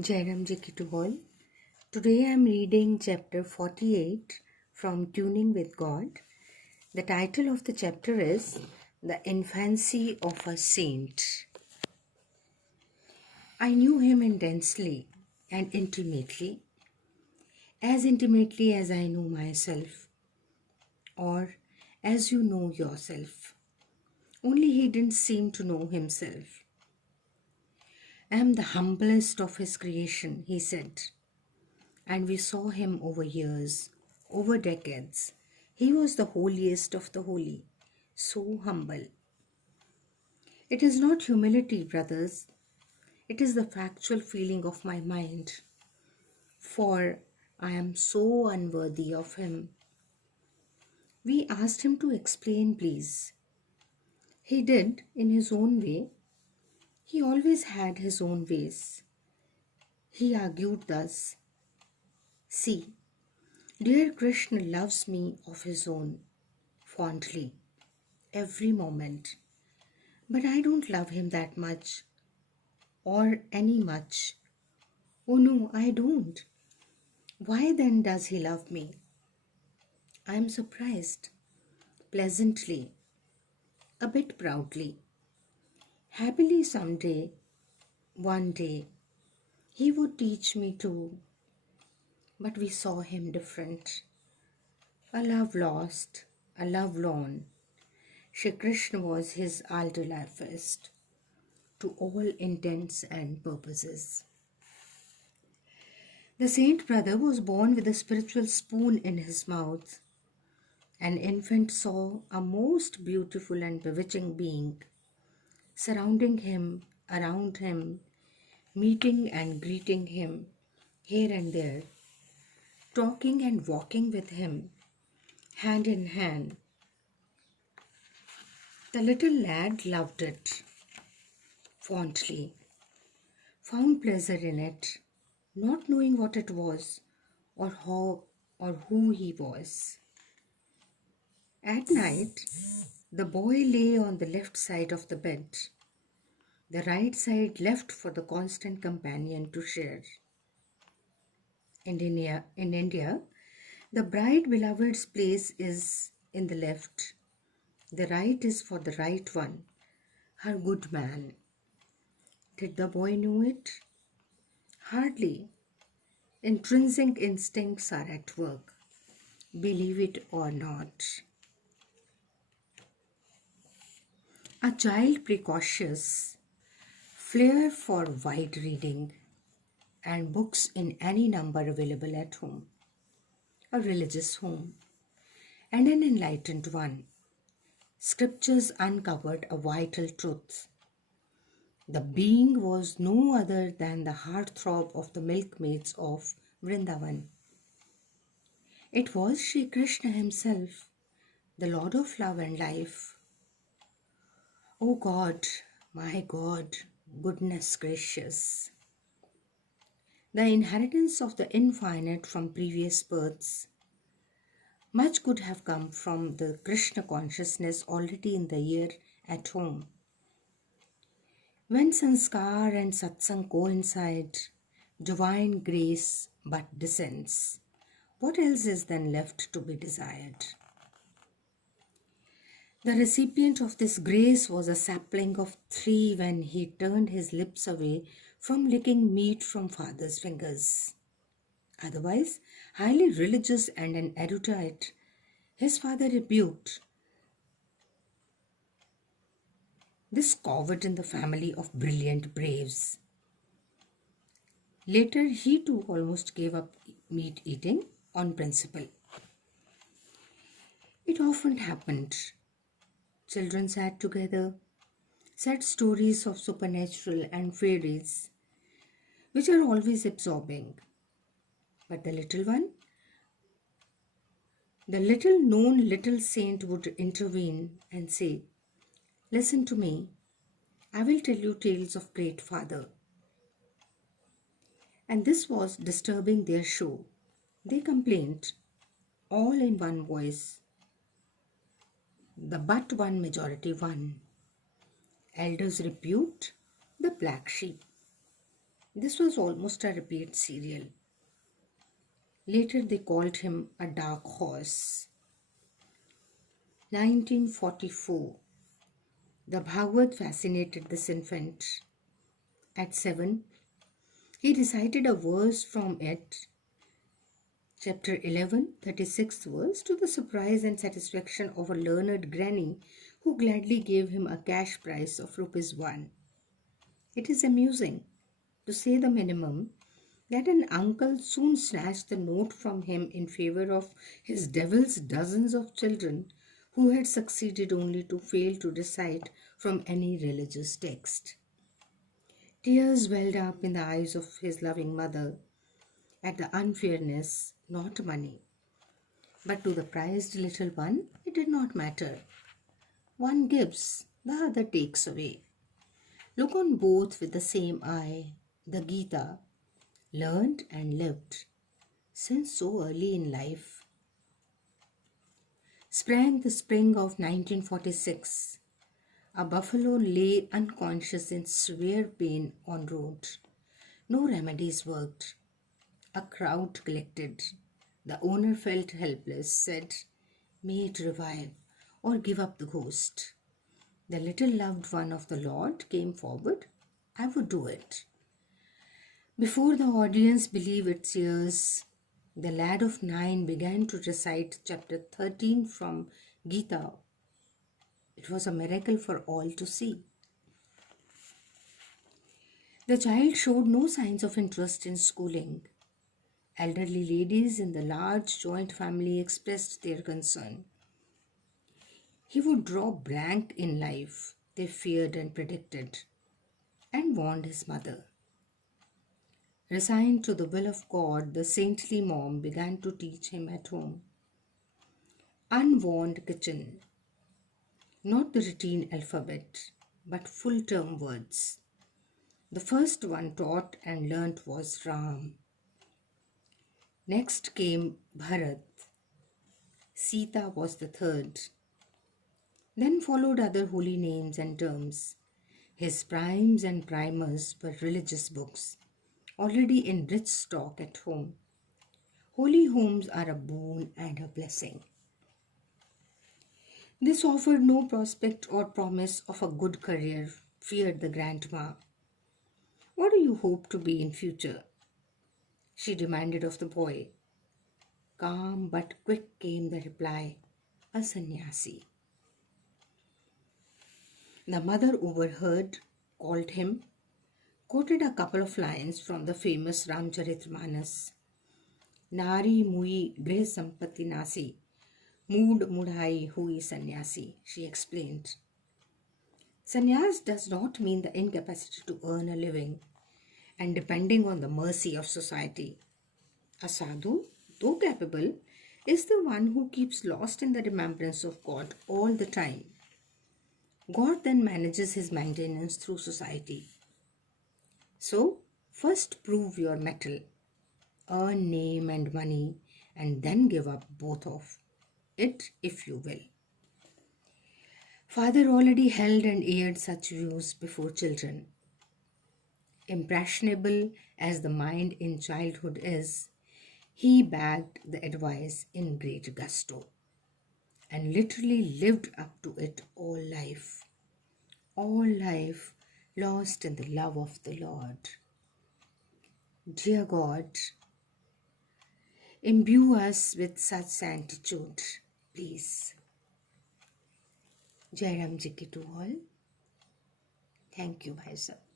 Jairam Ji ki to all. Today I am reading chapter 48 from Tuning with God. The title of the chapter is The Infancy of a Saint. I knew him intensely and intimately as I know myself, or as you know yourself. Only he didn't seem to know himself. I am the humblest of his creation, he said. And we saw him over years, over decades. He was the holiest of the holy, so humble. It is not humility, brothers. It is the factual feeling of my mind. For I am so unworthy of him. We asked him to explain, please. He did in his own way. He always had his own ways. He argued thus: See, dear Krishna loves me of his own, fondly, every moment. But I don't love him that much, or any much. Oh no, I don't. Why then does he love me? I am surprised, pleasantly, a bit proudly. Happily someday, one day, he would teach me too. But we saw him different. A love lost, a love lorn. Shri Krishna was his altar-life to all intents and purposes. The saint brother was born with a spiritual spoon in his mouth. An infant saw a most beautiful and bewitching being surrounding him, around him, meeting and greeting him here and there, talking and walking with him, hand in hand. The little lad loved it fondly, found pleasure in it, not knowing what it was or how or who he was. At night, the boy lay on the left side of the bed, the right side left for the constant companion to share. In India, the bride beloved's place is in the left. The right is for the right one, her good man. Did the boy know it? Hardly. Intrinsic instincts are at work, believe it or not. A child precocious, flair for wide reading, and books in any number available at home, a religious home, and an enlightened one. Scriptures uncovered a vital truth. The being was no other than the heartthrob of the milkmaids of Vrindavan. It was Sri Krishna himself, the Lord of love and life. O God, my God, goodness gracious! The inheritance of the infinite from previous births. Much could have come from the Krishna consciousness already in the year at home. When sanskar and satsang coincide, divine grace but descends. What else is then left to be desired? The recipient of this grace was a sapling of 3 when he turned his lips away from licking meat from father's fingers. Otherwise, highly religious and an erudite, his father rebuked this coward in the family of brilliant braves. Later, he too almost gave up meat eating on principle. It often happened. Children sat together, said stories of supernatural and fairies, which are always absorbing. But the little one, the little known little saint would intervene and say, Listen to me, I will tell you tales of great father. And this was disturbing their show. They complained, all in one voice. The but one majority won. Elders rebuked the black sheep. This was almost a repeat serial. Later they called him a dark horse. 1944. The Bhagavad fascinated this infant. At 7, he recited a verse from it, chapter 11, 36th verse, to the surprise and satisfaction of a learned granny who gladly gave him a cash prize of rupees 1. It is amusing, to say the minimum, that an uncle soon snatched the note from him in favor of his devil's dozens of children who had succeeded only to fail to recite from any religious text. Tears welled up in the eyes of his loving mother at the unfairness, not money. But to the prized little one, it did not matter. One gives, the other takes away. Look on both with the same eye. The Gita, learned and lived since so early in life. Sprang the spring of 1946. A buffalo lay unconscious in severe pain on road. No remedies worked. A crowd collected. The owner felt helpless, said, "May it revive or give up the ghost." The little loved one of the Lord came forward. "I would do it." Before the audience believed its ears, the lad of 9 began to recite chapter 13 from Gita. It was a miracle for all to see. The child showed no signs of interest in schooling. Elderly ladies in the large joint family expressed their concern. He would draw blank in life, they feared and predicted, and warned his mother. Resigned to the will of God, the saintly mom began to teach him at home. Unwarned kitchen, not the routine alphabet, but full-term words. The first one taught and learnt was Ram. Next came Bharat. Sita was the third. Then followed other holy names and terms. His primes and primers were religious books, already in rich stock at home. Holy homes are a boon and a blessing. This offered no prospect or promise of a good career, feared the grandma. "What do you hope to be in future?" she demanded of the boy. Calm but quick came the reply, "A sannyasi." The mother overheard, called him, quoted a couple of lines from the famous Ramcharitmanas. "Nari mui grih sampatti nasi, mood mudhai hui sannyasi," she explained. Sannyas does not mean the incapacity to earn a living and depending on the mercy of society. A sadhu, though capable, is the one who keeps lost in the remembrance of God all the time. God then manages his maintenance through society. So, first prove your mettle, earn name and money, and then give up both of it if you will. Father already held and aired such views before children. Impressionable as the mind in childhood is, he bagged the advice in great gusto and literally lived up to it all life. All life lost in the love of the Lord. Dear God, imbue us with such sanctitude, please. Jai Ram Ji ki to all. Thank you, Bhai Sahib.